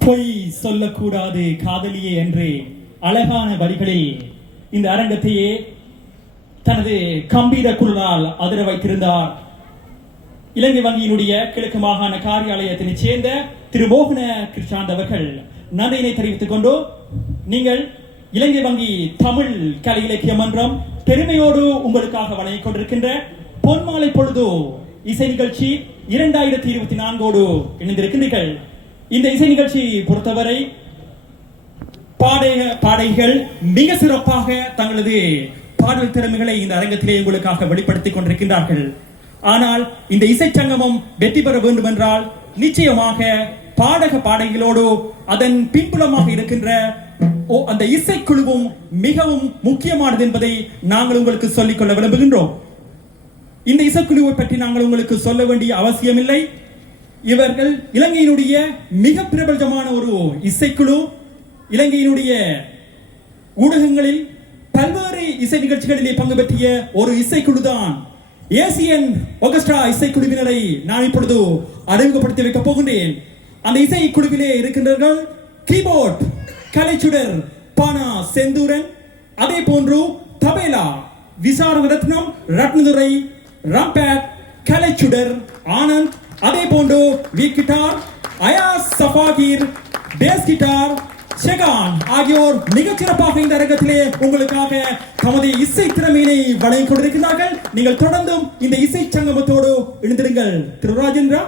பொய் சொல்லக்கூடாது காதலியே என்று அழகான வரிகளில் இந்த அரங்கத்தையே தனது கம்பீர குரலால் அதிர வைத்திருந்தார். இலங்கை வங்கியினுடைய கிழக்கு மாகாண காரியாலயத்தினை சேர்ந்த திரு மோகன கிருஷ்ணாந்த் அவர்கள் நன்றியினை தெரிவித்துக் கொண்டு நீங்கள் இலங்கை வங்கி தமிழ் கலை இலக்கிய மன்றம் பெருமையோடு உங்களுக்காக வழங்கிக் கொண்டிருக்கின்ற பொன்மாலை பொழுது இசை நிகழ்ச்சி இரண்டாயிரத்தி இருபத்தி நான்கோடு இணைந்திருக்கிறீர்கள் இந்த இசை நிகழ்ச்சி பொறுத்தவரை பாடக பாடகிகள் மிக சிறப்பாக தங்களது பாடல் திறமைகளை இந்த அரங்கத்திலே உங்களுக்காக வெளிப்படுத்திக் கொண்டிருக்கின்றார்கள். ஆனால் இந்த இசை வெற்றி பெற வேண்டும் என்றால் நிச்சயமாக பாடக பாடகிகளோடு அதன் பின்புலமாக இருக்கின்ற ஓ- அந்த இசைக்குழுவும் மிகவும் முக்கியமானது என்பதை நாங்கள் உங்களுக்கு சொல்லிக்கொள்ள விரும்புகின்றோம். இந்த இசைக்குழுவை பற்றி நாங்கள் உங்களுக்கு சொல்ல வேண்டிய அவசியமில்லை. இவர்கள் இலங்கையினுடைய மிக பிரபலமான ஒரு இசைக்குழு இலங்கையினுடைய ஊடகங்களில் பல்வேறு இசை நிகழ்ச்சிகளிலே பங்கு பெற்றிய ஒரு இசைக்குழு தான் ஏசியன் ஒகஸ்ட்ரா இசைக்குழுவினரை நான் இப்பொழுது அறிமுகப்படுத்தி வைக்கப் போகின்றேன். அந்த இசைக்குழுவிலே இருக்கின்றார்கள் கீபோர்ட் கலைச்சுடர் பானா செந்தூரன் அதே போன்று தபேலா விசார ரத்னம் ரத்னதுரை ரம்பேட் கலைச்சுடர் ஆனந்த் அதே போன்று வி கிட்டார் அயாஸ் சஃபாகீர் பேஸ் கிட்டார் செகான் ஆகியோர் மிகச் சிறப்பாக இந்த அரங்கத்திலே உங்களுக்காக தமது இசை திறமையினை வழங்கிக் கொண்டிருக்கிறார்கள். நீங்கள் தொடர்ந்தும் இந்த இசை சங்கமத்தோடு இணைந்திருங்கள். திரு ராஜேந்திரா.